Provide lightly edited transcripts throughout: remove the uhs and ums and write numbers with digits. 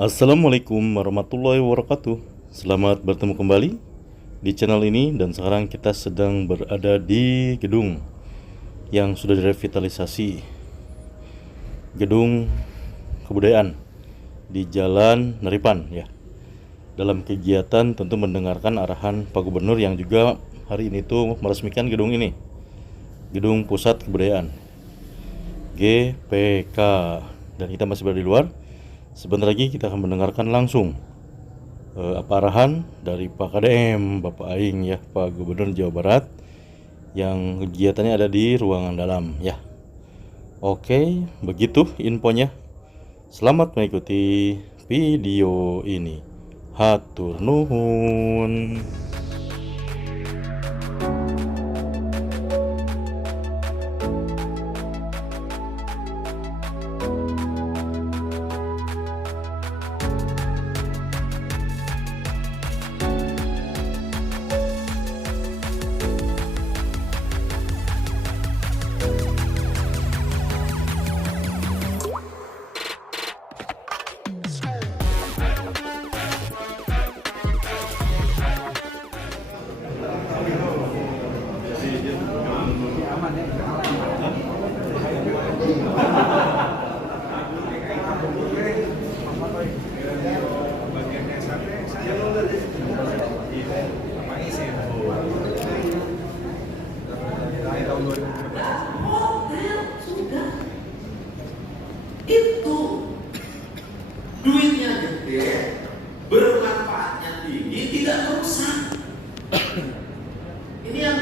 Assalamualaikum warahmatullahi wabarakatuh. Selamat bertemu kembali di channel ini, dan sekarang kita sedang berada di gedung yang sudah direvitalisasi, gedung kebudayaan di Jalan Neripan ya. Dalam kegiatan tentu mendengarkan arahan Pak Gubernur yang juga hari ini tuh meresmikan gedung ini, Gedung Pusat Kebudayaan GPK, dan kita masih berada di luar. Sebentar lagi kita akan mendengarkan langsung apa arahan dari Pak KDM, Bapak Aing ya, Pak Gubernur Jawa Barat, yang kegiatannya ada di ruangan dalam ya. Oke, begitu infonya. Selamat mengikuti video ini. Hatur nuhun. Hotel sudah itu duitnya gede, bermanfaatnya tinggi, tidak merusak. Ini yang,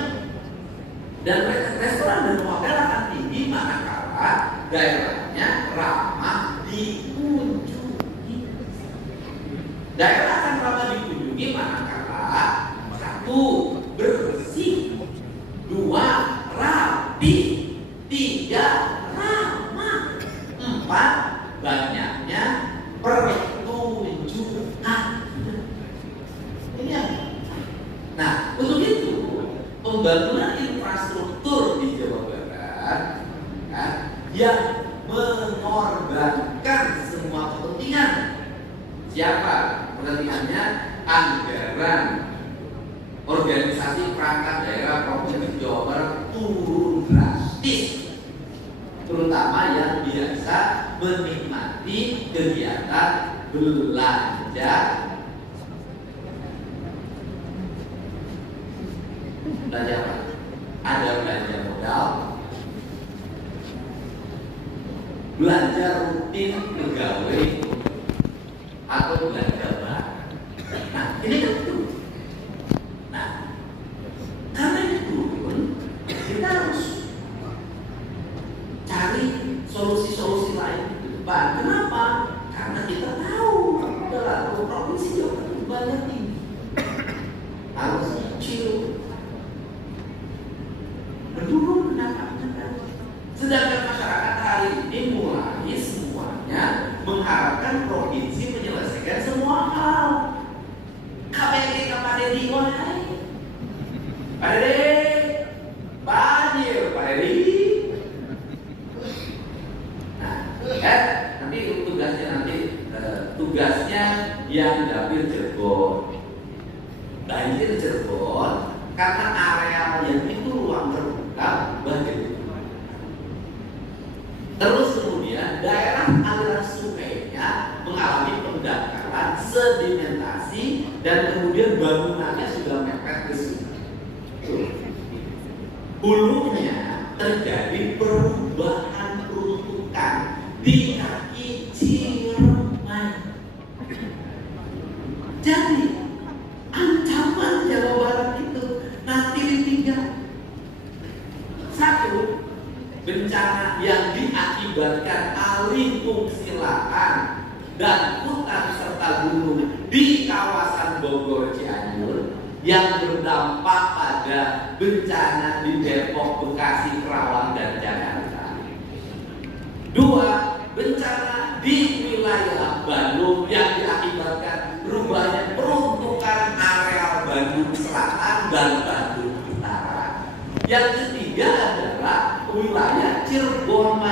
dan restoran dan hotel akan tinggi manakala daerahnya ramah dikunjungi. Daerah akan ramah dikunjungi manakala satu, bersih, dua, rapi, tiga, ramah, empat, banyaknya pertunjukan. Ini yang, nah untuk itu pembangunan infrastruktur di Jawa Barat yang mengorbankan semua kepentingan. Siapa kepentingannya? Anggaran organisasi perangkat daerah Provinsi Jawa Barat turun drastis, terutama yang biasa menikmati kegiatan belanja. Belanja apa? Ada belanja modal, belanja rutin pegawai, atau belanja barang. Nah, ini kan itu. Nah, karena itu kita harus cari solusi-solusi lain ke depan. Kenapa? Karena kita tahu adalah provinsi Jawa Barat banyak tinggi, harus kecil, menurun pendapatannya. Sedangkan masyarakat hari ini mulai semuanya mengharapkan provinsi menyelesaikan semua hal. KPD Kapadi, wahai Pak Dede, banjir Pak Dede. Nah, kan nanti tugasnya yang dapil Cirebon, banjir Cirebon, karena areal yang itu ruang terbuka banjir. Terus kemudian daerah aliran sungainya mengalami pendangkalan, sedimentasi, dan kemudian bangunannya sudah mepet ke sini. Hulunya terjadi perubahan peruntukan di kaki Ciremai. Jadi ancaman Jawa Barat itu nanti di tiga. Satu, bencana yang diakibatkan alih fungsi lahan dan hutan serta gunung di kawasan Bogor Cianjur yang berdampak pada bencana di Depok, Bekasi, Kerawang, dan Jakarta. Dua, bencana di wilayah Bandung yang diakibatkan berubahnya peruntukan areal Bandung Selatan dan Bandung Utara. Yang ketiga adalah wilayah Cirebon,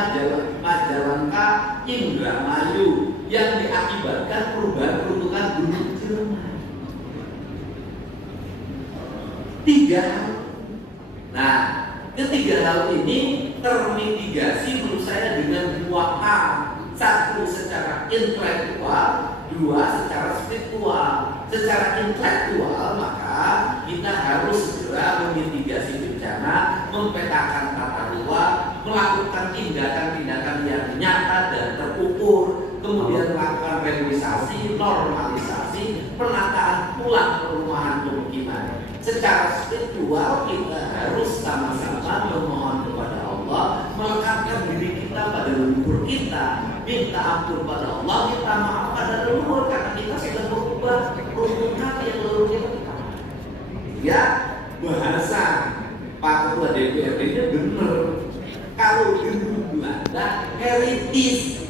Majalengka, Indramayu yang diakibatkan mengakibatkan perubahan peruntukan gunung Ciremai. 3 hal. Nah, ketiga hal ini termitigasi menurut saya dengan 2 hal. 1 secara intelektual, 2 secara spiritual. Secara intelektual maka kita harus segera memitigasi bencana, mempetakan tata ruang, melakukan tindakan-tindakan yang nyata dan terukur, kemudian melakukan realisasi, normalisasi, penataan ulang perumahan pemukiman. Secara spiritual kita harus sama-sama memohon kepada Allah, melekatkan diri kita pada leluhur kita, minta ampun pada Allah, minta maaf pada leluhur karena kita sudah berubah peruntukan yang leluhurnya kita. Ya, bahasa Pak Ketua DPRD-nya benar. Kalau gedung Belanda heritage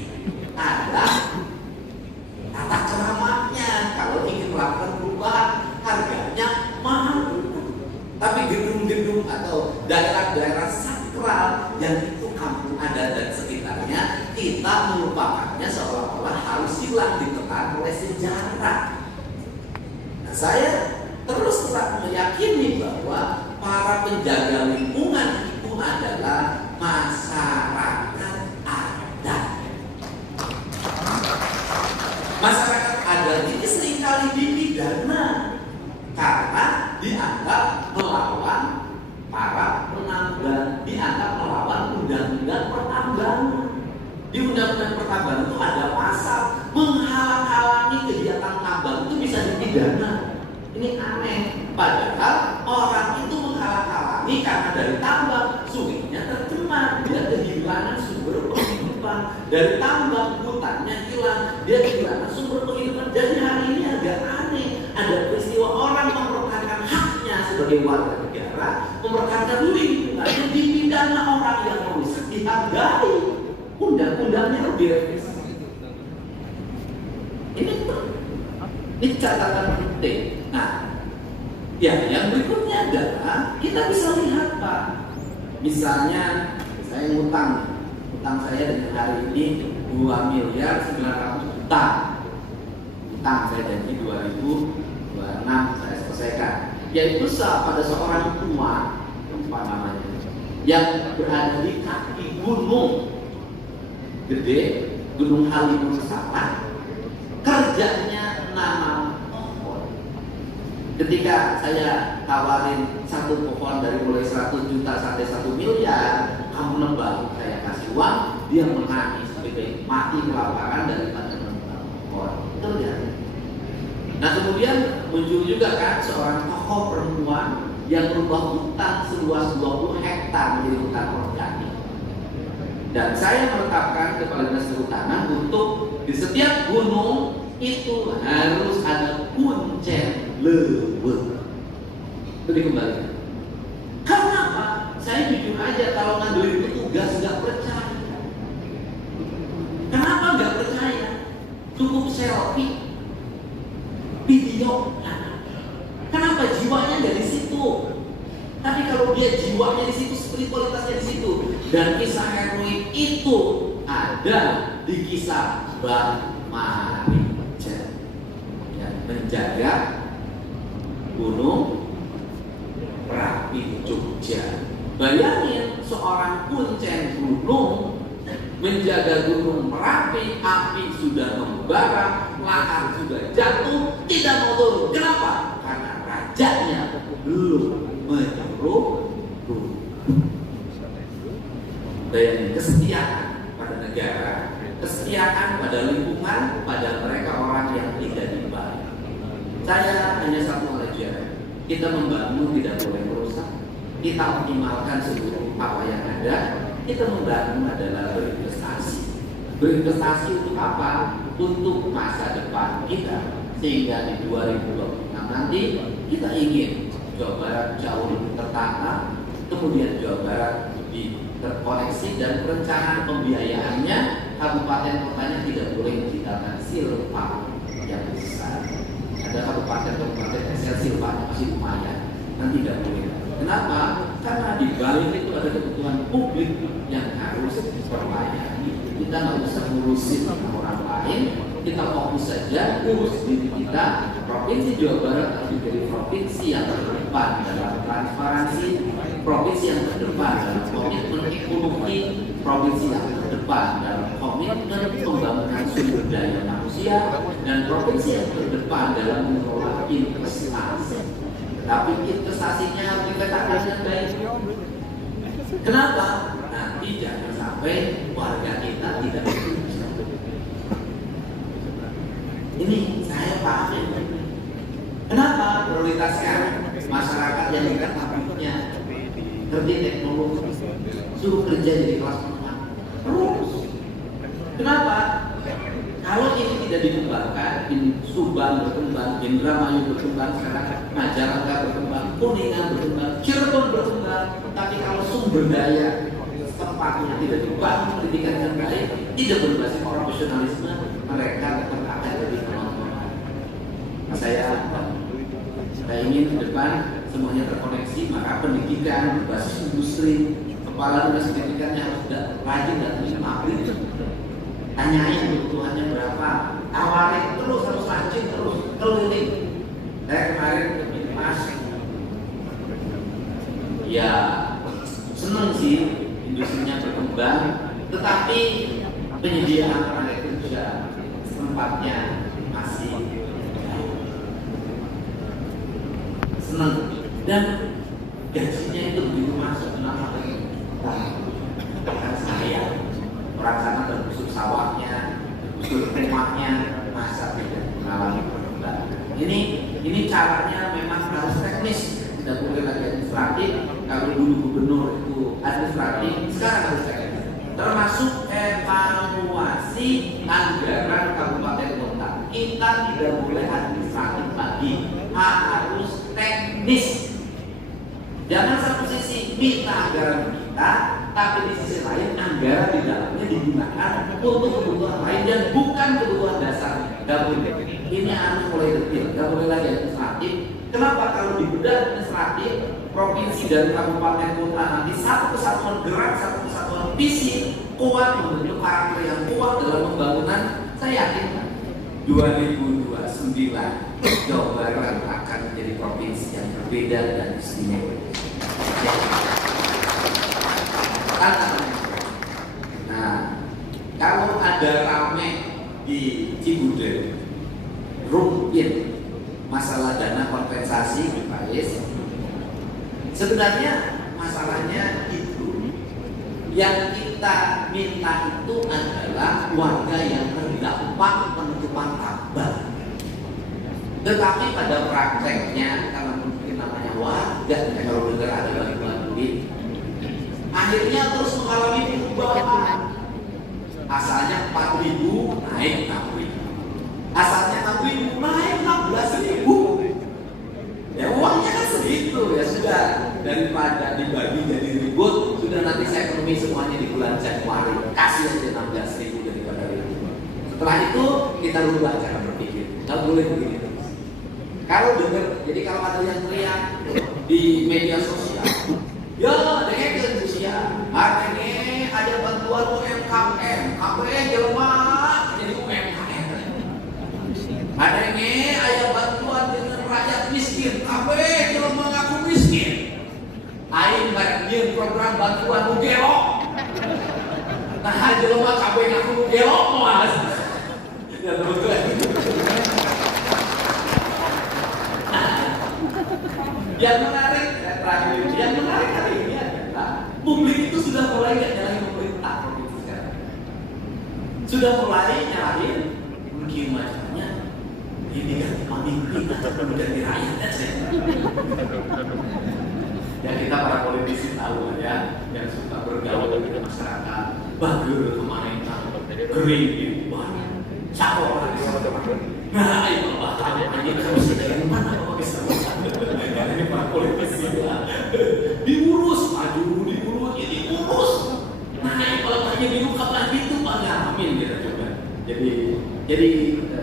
ada tata keramanya. Kalau ingin melakukan perubahan harganya mahal. Tapi gedung-gedung atau daerah-daerah sakral yang itu kampung adat dan sekitarnya, kita melupakannya seolah-olah harus hilang ditekan oleh sejarah. Nah, saya terus terang meyakini bahwa para penjaga lingkungan itu adalah masyarakat adat. Masyarakat adat ini seringkali dipidana karena dianggap melawan para penambang, dianggap melawan undang-undang pertambangan. Di undang-undang pertambangan itu ada pasal menghalang-halangi kegiatan tambang itu bisa dipidana. Ini aneh. Padahal orang itu menghalang-halangi karena dari tambang sungainya tercemar, dia kehilangan sumber penghidupan. Dari tambang hutannya hilang, dia kehilangan sumber penghidupan. Jadi hari ini agak aneh. Ada peristiwa orang mempertahankan haknya sebagai warga negara, mempertahankan lingkungannya, dipidana orang yang merusak dihargai. Undang-undangnya direvisi. Ini catatan penting. Nah, ya, yang berikutnya adalah kita bisa lihat, Pak. Misalnya saya ngutang saya dengan hari ini 2.900.000.000 utang saya janji 2026 saya selesaikan. Yaitu pada seorang tua, apa namanya, yang berada di kaki gunung gede, Gunung Halimun Salak, kerjanya nanam pohon. Ketika saya tawarin satu pohon dari mulai 100 juta sampai 1 miliar, kamu nebang, saya kasih uang, dia menangis, lebih mati kelaparan daripada menebang pohon. Itu ya. Nah, kemudian muncul juga kan seorang tokoh perempuan yang merubah hutan seluas 20 hektar menjadi hutan organik. Dan saya menetapkan Kepala Dinas Kehutanan untuk di setiap gunung itu harus ada kuncen leuweung. Itu dikembalikan. Karena apa? Saya jujur aja kalau ngandelin petugas nggak percaya. Kenapa nggak percaya? Cukup selfie, video. Kenapa jiwanya dari situ? Tapi kalau dia jiwanya di situ, spiritualitasnya di situ, dan kisah heroik itu ada di kisah Mbah Marijan yang menjaga Gunung Merapi Jogja. Bayangin seorang kuncen gunung menjaga Gunung Merapi, api sudah membara, lahar sudah jatuh, tidak mau turun. Kenapa? Karena rajanya belum menyuruh. Dan kesetiaan pada negara, kesetiaan pada lingkungan, pada mereka orang yang tidak dibayar. Saya hanya satu aja, kita membangun tidak boleh merusak, kita optimalkan seluruh apa yang ada. Kita membangun adalah berinvestasi. Berinvestasi untuk apa? Untuk masa depan kita, sehingga di 2026 nanti kita ingin Jawa Barat jauh lebih tertata, kemudian Jawa Barat lebih terkoneksi, dan perencanaan pembiayaannya kabupaten kotanya tidak boleh menciptakan silpa yang besar. Ada kabupaten yang silpanya masih lumayan, kan tidak boleh. Kenapa? Karena di balik itu ada kebutuhan publik yang harus diperlayani. Kita nggak usah ngurusin orang lain, kita fokus saja, urus diri kita. Provinsi Jawa Barat harus menjadi provinsi yang terdepan dalam transparansi, provinsi yang terdepan dalam komitmen ekonomi, provinsi yang terdepan dalam komitmen pembangunan sumber daya manusia, dan provinsi yang terdepan dalam mengelola investasi. Tapi investasinya harus dipetakan dengan baik. Kenapa? Nanti jangan sampai warga kita tidak bekerja. Ini saya paham. Kenapa prioritaskan masyarakat yang dekat hidupnya kerja teknologi, suruh kerja jadi kelas menengah terus? Kenapa? Kalau ini tidak dikembangkan, Subang berkembang, Indramayu berkembang, sekarang Majalengka berkembang, Kuningan berkembang, Cirebon berkembang, tapi kalau sumber daya tempatnya tidak dibangun pendidikan yang baik, tidak berbasis profesionalisme, mereka tetap akan jadi penonton. Saya ingin ke depan semuanya terkoneksi, maka pendidikan berbasis industri, kepala dinas pendidikannya harus rajin dan mengabdi. Tanyain kebutuhannya berapa, awalnya terus harus rajin terus keliling. Saya kemarin ke Mas, ya seneng sih industrinya berkembang, tetapi penyediaan tenaga kerja tempatnya masih seneng, dan gajinya itu begitu masuk kenapa lagi? Karena saya orang sana tergusur sawahnya, tergusur rumahnya, masa tidak mengalami perkembangan. Ini caranya memang harus teknis, tidak boleh lagi administratif. Kalau dulu gubernur itu administratif, sekarang harus teknis. Termasuk evaluasi anggaran kabupaten kota. Kita tidak boleh administratif lagi, harus teknis. Jangan satu sisi minta anggaran kita, tapi di sisi lain anggaran di dalamnya digunakan untuk kebutuhan lain dan bukan kebutuhan dasar. Gak boleh. Ini harus mulai detail, gak boleh lagi administratif. Kenapa? Kalau di bedah administratif, provinsi dan kabupaten kota nanti satu kesatuan gerak, satu kesatuan visi kuat, membentuk karakter yang kuat dalam pembangunan. Saya yakin 2029 Jawa Barat akan menjadi provinsi yang berbeda dan istimewa. Nah, kalau ada rame di Cibudel, rumit masalah dana kompensasi Pak Is, sebenarnya masalahnya itu yang kita minta itu adalah warga yang terdampak penutupan tambang. Tetapi pada prakteknya, karena mungkin namanya warga, kalau dengar ada bantuan duit, akhirnya terus mengalami perubahan. Asalnya 4.000 naik 6.000, asalnya 6.000 naik 16.000. Ya uangnya kan segitu, ya sudah, daripada dibagi jadi ribut, sudah nanti saya penuhi semuanya di bulan Januari, kasih aja 16.000 daripada ribut. Setelah itu kita rubah cara berpikir, nggak boleh begini terus. Kalau dengar, jadi kalau ada yang teriak di media sosial, ya dengan Indonesia, artinya ada bantuan UMKM, KPR jelema jadi UMKM. Adanya ada bantuan dengan rakyat miskin, KPR jelema ngaku miskin. Aing bareng program bantuan nugelok. Nah jelema KPR ngaku nugelok mas. Ya betul. Yang menarik hari ini adalah publik itu sudah mulai nyalahin pemerintah provinsi sekarang. Sudah mulai nyalahin gimana ini ganti pemimpin atau ganti rakyat aja. Ya kita para politisi tahu ya, yang suka bergaul dengan masyarakat, bagus kemarin kering gitu, siapa orang di sana? Nah itu bahkan hanya kamu sedang mana kalau bisa ini para politisi ya. Diurus, maju, diurus, ya diurus. Nah kalau hanya diungkap lagi itu Pak Amin kita coba. Jadi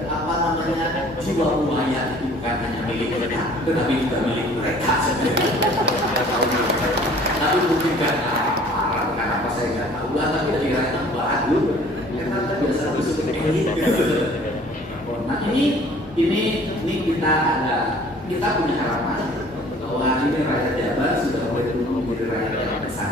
apa namanya, jiwa buaya itu bukan hanya milik kita, tetapi juga milik mereka sebenarnya. Tapi mungkin karena saya nggak tahu lah, tapi dari rakyat baru karena biasa bersulit gitu. Nah ini kita punya harapan bahwa hari ini rakyat Jabar sudah mulai tumbuh menjadi rakyat yang besar.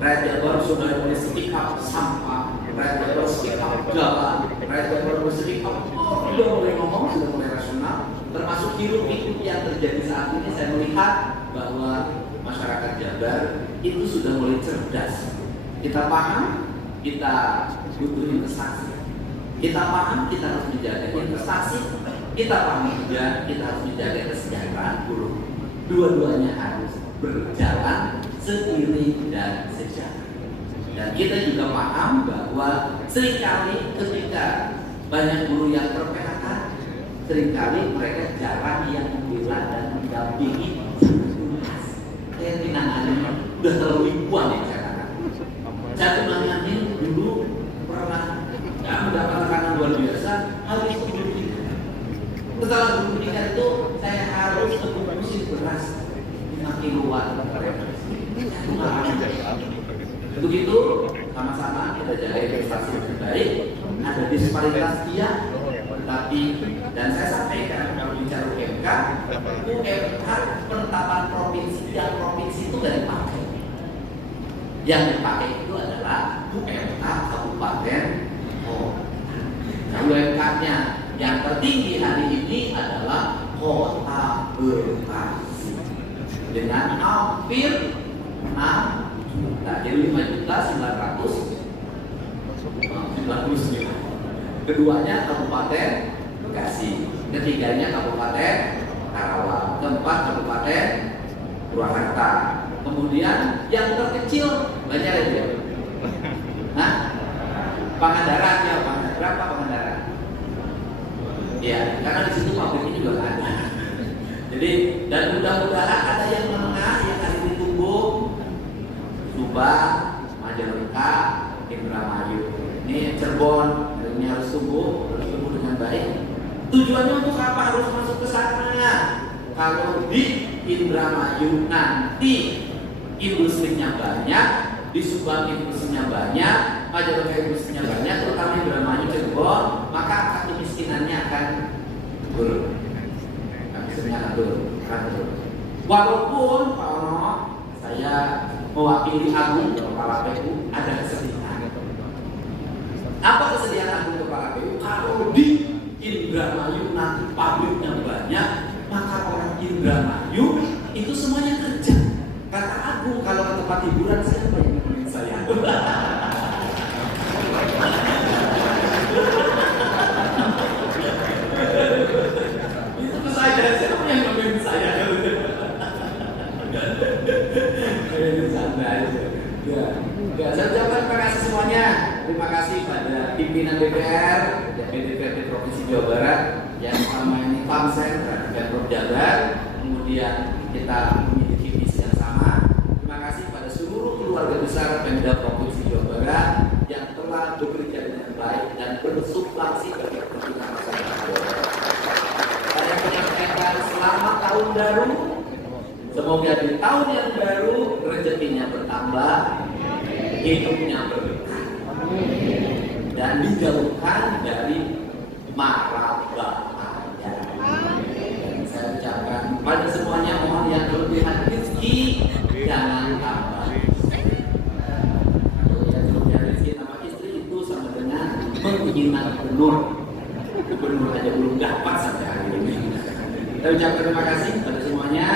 Rakyat Jabar sudah mulai speak up sampah, rakyat Jabar speak up jalan, rakyat Jabar speak up sudah mulai ngomong, sudah mulai rasional. Termasuk hiruk-pikuk yang terjadi saat ini, saya melihat bahwa masyarakat Jabar itu sudah mulai cerdas. Kita paham, kita butuh investasi. Kita paham, kita harus menjaga investasi. Kita paham juga, kita harus menjaga kesejahteraan buruh. Dua-duanya harus berjalan seiring dan sejalan. Dan kita juga paham bahwa seringkali ketika banyak buruh yang ter-PHK, seringkali mereka jarang yang membela dan mendampingi tuntas. Kayak Pinangani udah terlalu ribuan ya saya katakan. Saya Pinangani dulu pernah mendapat tekanan luar biasa, harus guru pendidikan. Setelah guru pendidikan itu saya harus mengurusin beras 5 kiloan. Begitu sama-sama kita jaga investasi lebih baik. Ada disparitas iya, tetapi dan saya sampaikan kalau bicara UMK penetapan provinsi itu nggak dipakai. Yang dipakai itu adalah UMK kabupaten. Nah, UMK-nya yang tertinggi hari ini adalah Kota Bekasi dengan hampir 6 juta, jadi 5.999. Keduanya Kabupaten Bekasi, ketiganya Kabupaten Karawang, keempat Kabupaten Purwakarta. Kemudian yang terkecil banyak lagi ya. Nah, Pangandaran ya, berapa Pangandaran? Ya, karena di situ pabriknya juga ada. Jadi dan mudah-mudahan ada yang menengah yang hari ini tumbuh, Subang, Majalengka, Indramayu. Ini Cirebon, ini harus tumbuh dengan baik. Tujuannya untuk apa harus masuk ke sana? Kalau di Indramayu nanti industrinya banyak, di Subang industrinya banyak, Majalengka industrinya banyak, terutama Indramayu, Cirebon, maka angka kemiskinannya akan turun. Kemiskinannya akan turun. Walaupun Pak Ono, saya mewakili Agung Kepala PU, ada kesedihan. Apa kesedihan Agung Kepala PU? Kalau di Indramayu nanti pabriknya banyak, maka orang Indramayu itu semuanya kerja. Kata Agung, kalau ke tempat hiburan siapa yang nemenin saya? Itu saya, siapa yang nemenin saya? Santai aja. Ya, saya ucapkan terima kasih semuanya. Terima kasih pada pimpinan DPR, DPRD Provinsi Jawa Barat yang selama ini konsen terhadap Pemprov Jabar. Kemudian kita memiliki visi yang sama. Terima kasih pada seluruh keluarga besar Pemda Provinsi Jawa Barat yang telah bekerja dengan baik dan bersubstansi bagi kepentingan masyarakat. Saya menyampaikan selamat tahun baru. Semoga di tahun yang baru rezekinya bertambah, hidupnya berkah, dan dijauhkan dari mara bahaya. Dan saya ucapkan pada semuanya mohon yang kelebihan rezeki jangan tambah. Yang kelebihan rezeki tambah istri itu sama dengan menghina gubernur aja belum dapat sampai hari ini. Saya ucapkan terima kasih pada semuanya.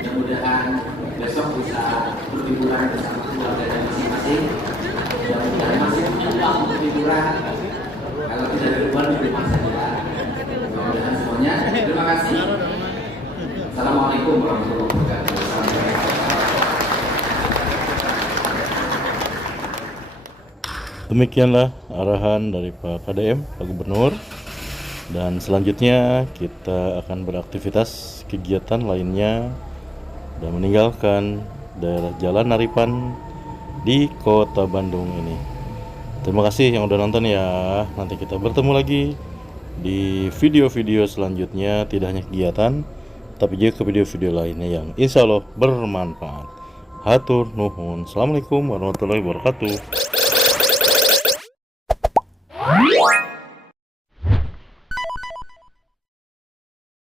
Mudah-mudahan besok bisa berliburan bersama keluarga masing-masing. Mudah-mudahan masih punya uang untuk liburan. Kalau tidak di luar, di rumah saja. Mudah-mudahan semuanya. Terima kasih. Assalamualaikum warahmatullahi wabarakatuh. Demikianlah arahan dari Pak KDM, Pak Gubernur. Dan selanjutnya kita akan beraktivitas kegiatan lainnya dan meninggalkan daerah Jalan Naripan di Kota Bandung ini. Terima kasih yang udah nonton ya. Nanti kita bertemu lagi di video-video selanjutnya, tidak hanya kegiatan tapi juga ke video-video lainnya yang insya Allah bermanfaat. Hatur nuhun. Assalamualaikum warahmatullahi wabarakatuh.